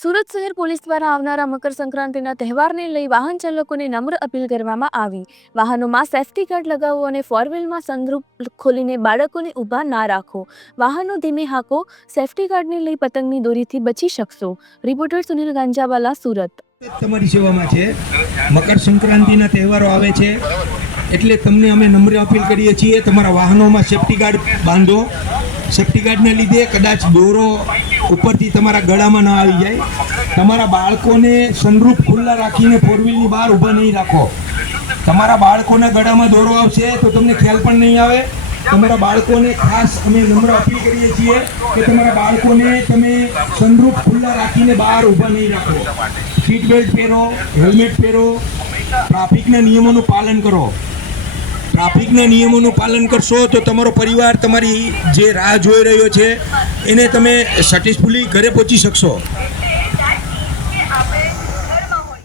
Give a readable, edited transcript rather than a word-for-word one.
સુરત શહેર પોલીસ દ્વારા આવનારા મકર સંક્રાંતિના તહેવારને લઈ વાહન ચાલકોને નમ્ર અપીલ કરવામાં આવી। વાહનોમાં સેફ્ટી ગાર્ડ લગાવો અને ફોર વ્હીલમાં સનરૂફ ખોલીને બાળકોને ઊભા ના રાખો। વાહનો ધીમે હાંકો। સેફ્ટી ગાર્ડને લઈ પતંગની દોરીથી બચી શકશો। રિપોર્ટર સુનિલ ગાંજાવાલા, સુરત। તમારી સેવામાં છે। મકર સંક્રાંતિના તહેવારો આવે છે એટલે તમને અમે નમ્ર અપીલ કરીએ છીએ, તમારા વાહનોમાં સેફ્ટી ગાર્ડ બાંધો। સેફ્ટી ગાર્ડને લીધે કદાચ દોરો ઉપરથી તમારા ગળામાં ન આવી જાય। તમારા બાળકોને સનરૂફ ખુલ્લા રાખીને ફોર વ્હીલની બહાર ઊભા નહીં રાખો। તમારા બાળકોના ગળામાં દોરો આવશે તો તમને ખ્યાલ પણ નહીં આવે। તમારા બાળકોને ખાસ અમે નમ્ર અપીલ કરીએ છીએ કે તમારા બાળકોને તમે સનરૂફ ખુલ્લા રાખીને બહાર ઊભા નહીં રાખો। સીટ બેલ્ટ પહેરો, હેલ્મેટ પહેરો, ટ્રાફિકના નિયમોનું પાલન કરો। ટ્રાફિકના નિયમોનું પાલન કરશો તો તમારો પરિવાર તમારી જે રાહ જોઈ રહ્યો છે એને તમે સક્સેસફુલી ઘરે પહોંચી શકશો।